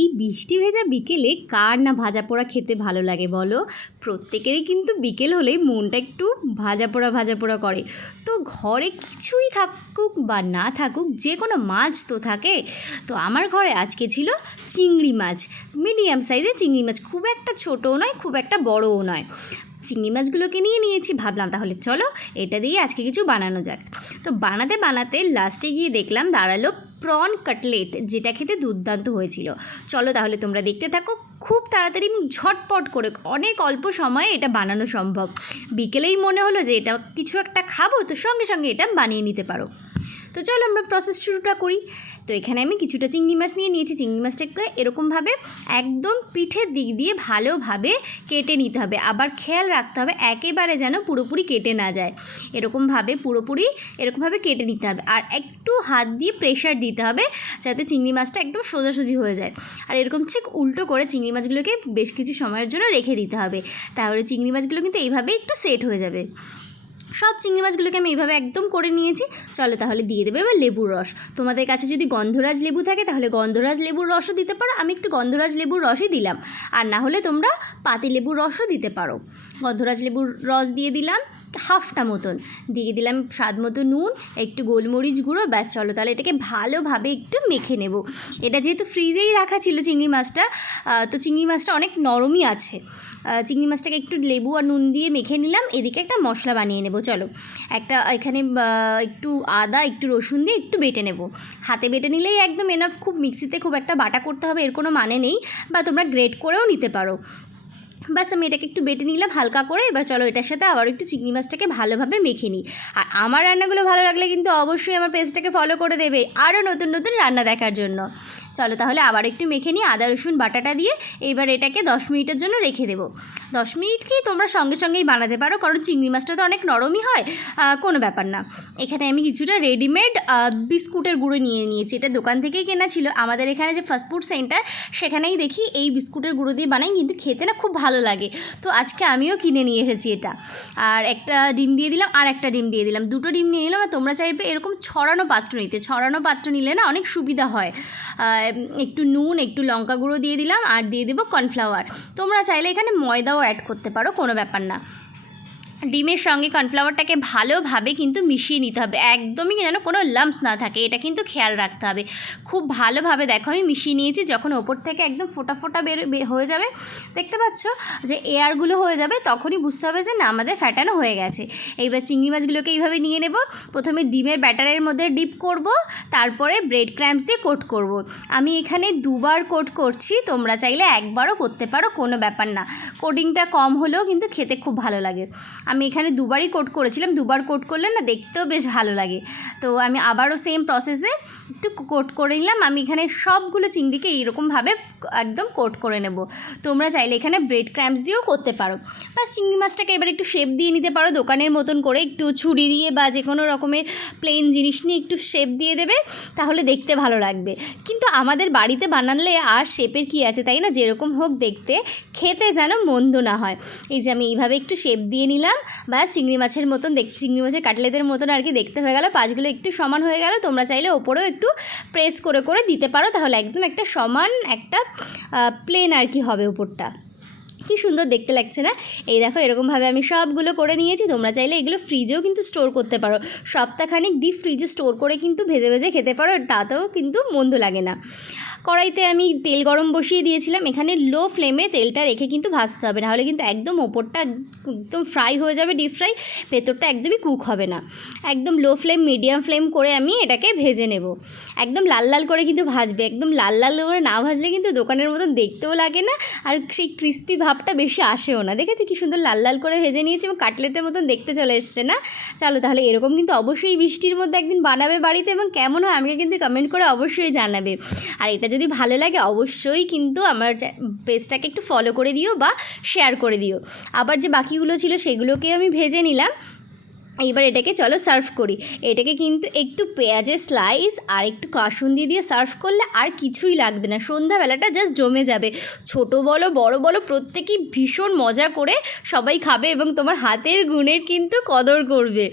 এই বৃষ্টি ভেজা বিকেলে কার না ভাজা পোড়া খেতে ভালো লাগে বলো? প্রত্যেকেরই কিন্তু বিকেল হলেই মনটা একটু ভাজা পোড়া করে। তো ঘরে কিছুই থাকুক বা না থাকুক, যে কোনো মাছ তো থাকে। তো আমার ঘরে আজকে ছিল চিংড়ি মাছ, মিডিয়াম সাইজের চিংড়ি মাছ, খুব একটা ছোটও নয় খুব একটা বড়ও নয়। চিংড়ি মাছগুলোকে নিয়ে নিয়েছি, ভাবলাম তাহলে চলো এটা দিয়ে আজকে কিছু বানানো যাক। তো বানাতে বানাতে লাস্টে গিয়ে দেখলাম দাঁড়ালো প্রন কাটলেট, যেটা খেতে দুর্দান্ত হয়েছিল। চলো তাহলে তোমরা দেখতে থাকো, খুব তাড়াতাড়ি ঝটপট করে অনেক অল্প সময়ে এটা বানানো সম্ভব। বিকেলেই মনে হলো যে এটা কিছু একটা খাবো, তো সঙ্গে সঙ্গে এটা বানিয়ে নিতে পারো। তো চলো আমরা প্রসেস শুরুটা করি। তো এখানে আমি কিছুটা চিংড়ি মাছ নিয়ে নিয়েছি। চিংড়ি মাছটাকে এরকমভাবে একদম পিঠের দিক দিয়ে ভালোভাবে কেটে নিতে হবে, আবার খেয়াল রাখতে হবে একেবারে যেন পুরোপুরি কেটে না যায়। এরকমভাবে কেটে নিতে হবে, আর একটু হাত দিয়ে প্রেশার দিতে হবে যাতে চিংড়ি মাছটা একদম সোজাসুজি হয়ে যায়। আর এরকম ঠিক উল্টো করে চিংড়ি মাছগুলোকে বেশ কিছু সময়ের জন্য রেখে দিতে হবে, তাহলে চিংড়ি মাছগুলো কিন্তু এইভাবে একটু সেট হয়ে যাবে। সব চিংড়ি মাছগুলোকে আমি এইভাবে একদম করে নিয়েছি। চলো তাহলে দিয়ে দেবে এবার লেবুর রস। তোমাদের কাছে যদি গন্ধরাজ লেবু থাকে তাহলে গন্ধরাজ লেবুর রসও দিতে পারো, আমি একটু গন্ধরাজ লেবুর রসই দিলাম। আর না হলে তোমরা পাতি লেবুর রসও দিতে পারো। গন্ধরাজ লেবুর রস দিয়ে দিলাম হাফটা মতন, দিয়ে দিলাম স্বাদ মতো নুন, একটু গোলমরিচ গুঁড়ো, ব্যাস। চলো তাহলে এটাকে ভালোভাবে একটু মেখে নেব। এটা যেহেতু ফ্রিজেই রাখা ছিল চিংড়ি মাছটা, তো চিংড়ি মাছটা অনেক নরমই আছে। চিংড়ি মাছটাকে একটু লেবু আর নুন দিয়ে মেখে নিলাম। এদিকে একটা মশলা বানিয়ে নেব। চলো এখানে একটু আদা একটু রসুন দিয়ে একটু বেটে নেব। হাতে বেটে নিলেই একদম এনাফ, খুব মিক্সিতে খুব একটা বাটা করতে হবে এর কোনো মানে নেই, বা তোমরা গ্রেট করেও নিতে পারো। বাস আমি এটাকে একটু বেটে নিলাম হালকা করে। এবার চলো এটার সাথে আবার একটু চিংড়ি মাছটাকে ভালোভাবে মেখে নিই। আর আমার রান্নাগুলো ভালো লাগলে কিন্তু অবশ্যই আমার পেজটাকে ফলো করে দেবে আরও নতুন নতুন রান্না দেখার জন্য। চলো তাহলে আবার একটু মেখে নিই আদা রসুন বাটাটা দিয়ে। এইবার এটাকে 10 মিনিটের জন্য রেখে দেবো। 10 মিনিট কি তোমরা সঙ্গে সঙ্গেই বানাতে পারো, কারণ চিংড়ি মাছটা তো অনেক নরমই হয়, কোনো ব্যাপার না। এখানে আমি কিছুটা রেডিমেড বিস্কুটের গুঁড়ো নিয়ে নিয়েছি। এটা দোকান থেকেই কেনা ছিল, আমাদের এখানে যে ফাস্টফুড সেন্টার সেখানেই দেখি এই বিস্কুটের গুঁড়ো দিয়ে বানাই, কিন্তু খেতে না খুব ভালো লাগে। তো আজকে আমিও কিনে নিয়ে এসেছি এটা। আর একটা ডিম দিয়ে দিলাম, আর একটা ডিম দিয়ে দিলাম, দুটো ডিম নিয়ে নিলাম। আর তোমরা চাইবে এরকম ছড়ানো পাত্র নিতে, ছড়ানো পাত্র নিলে না অনেক সুবিধা হয়। একটু নুন একটু লঙ্কা গুঁড়ো দিয়ে দিলাম, আর দিয়ে দেবো কর্নফ্লাওয়ার। তোমরা চাইলে এখানে ময়দাও অ্যাড করতে পারো, কোনো ব্যাপার না। ডিমের সঙ্গে কর্নফ্লাওয়ারটাকে ভালোভাবে কিন্তু মিশিয়ে নিতে হবে, একদমই যেন কোনো লাম্পস না থাকে, এটা কিন্তু খেয়াল রাখতে হবে। খুব ভালোভাবে দেখো আমি মিশিয়ে নিয়েছি। যখন ওপর থেকে একদম ফোটা ফোটা হয়ে যাবে, দেখতে পাচ্ছ যে এয়ারগুলো হয়ে যাবে, তখনই বুঝতে হবে যে না আমাদের ফ্যাটানো হয়ে গেছে। এইবার চিংড়ি মাছগুলোকে এইভাবে নিয়ে নেব। প্রথমে ডিমের ব্যাটারের মধ্যে ডিপ করব, তারপরে ব্রেড ক্রাম্বস দিয়ে কোট করব। আমি এখানে দুবার কোট করছি, তোমরা চাইলে একবারও করতে পারো, কোনো ব্যাপার না। কোটিংটা কম হলেও কিন্তু খেতে খুব ভালো লাগে। আমি এখানে দুবারই কোট করেছিলাম, দুবার কোট করলে না দেখতেও বেশ ভালো লাগে। তো আমি আবারও সেম প্রসেসে একটু কোট করে নিলাম। আমি এখানে সবগুলো চিংড়িকে এইরকমভাবে একদম কোট করে নেব। তোমরা চাইলে এখানে ব্রেড ক্রাম্বস দিয়েও করতে পারো। বা চিংড়ি মাছটাকে এবার একটু শেপ দিয়ে নিতে পারো দোকানের মতন করে, একটু ছুরি দিয়ে বা যে কোনো রকমের প্লেন জিনিস নিয়ে একটু শেপ দিয়ে দেবে, তাহলে দেখতে ভালো লাগবে। কিন্তু আমাদের বাড়িতে বানালে আর শেপের কী আছে, তাই না? যেরকম হোক দেখতে, খেতে যেন মন্দ না হয়। এই যে আমি এইভাবে একটু শেপ দিয়ে নিলাম, বা চিংড়ি মাছের মতন চিংড়ি মাছের কাটলেটের মতন আর কি দেখতে হয়ে গেল। পাঁচগুলো একটু সমান হয়ে গেল। তোমরা চাইলে ওপরেও একটু প্রেস করে করে দিতে পারো, তাহলে একদম একটা সমান একটা প্লেন আর কি হবে উপরটা। কি সুন্দর দেখতে লাগছে না? এই দেখো এরকমভাবে আমি সবগুলো করে নিয়েছি। তোমরা চাইলে এগুলো ফ্রিজেও কিন্তু স্টোর করতে পারো, সপ্তাহখানিক ডিপ ফ্রিজে স্টোর করে কিন্তু ভেজে ভেজে খেতে পারো, তাতেও কিন্তু মন্দ লাগে না। কড়াইতে আমি তেল গরম বসিয়ে দিয়েছিলাম। এখানে লো ফ্লেমে তেলটা রেখে কিন্তু ভাজতে হবে, নাহলে কিন্তু একদম ওপরটা একদম ফ্রাই হয়ে যাবে, ডিপ ফ্রাই, ভেতরটা একদমই কুক হবে না। একদম লো ফ্লেম মিডিয়াম ফ্লেম করে আমি এটাকে ভেজে নেব। একদম লাল লাল করে কিন্তু ভাজবে, একদম লাল লাল করে না ভাজলে কিন্তু দোকানের মতন দেখতেও লাগে না, আর সেই ক্রিস্পি ভাবটা বেশি আসেও না। দেখেছি কি সুন্দর লাল লাল করে ভেজে নিয়েছি এবং কাটলেটের মতন দেখতে চলে এসছে না? চলো তাহলে এরকম কিন্তু অবশ্যই বৃষ্টির মধ্যে একদিন বানাবে বাড়িতে, এবং কেমন হয় আমাকে কিন্তু কমেন্ট করে অবশ্যই জানাবে। আর এটা যদি ভালো লাগে অবশ্যই কিন্তু আমার পেজটাকে একটু ফলো করে দিও বা শেয়ার করে দিও। আবার যে বাকিগুলো ছিল সেগুলোকে আমি ভেজে নিলাম। এইবার এটাকে চলো সার্ভ করি। এটাকে কিন্তু একটু পেঁয়াজের স্লাইস আর একটু কাসুন্দি দিয়ে সার্ভ করলে আর কিছুই লাগবে না, সন্ধ্যাবেলাটা জাস্ট জমে যাবে। ছোটো বলো বড় বলো প্রত্যেকেই ভীষণ মজা করে সবাই খাবে এবং তোমার হাতের গুণের কিন্তু কদর করবে।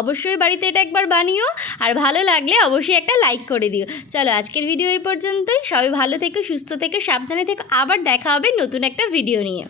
অবশ্যই বাড়িতে এটা একবার বানিও, আর ভালো লাগলে অবশ্যই একটা লাইক করে দিও। চলো আজকের ভিডিও এই পর্যন্তই। সবাই ভালো থেকো, সুস্থ থেকো, সাবধানে থেকো। আবার দেখা হবে নতুন একটা ভিডিও নিয়ে।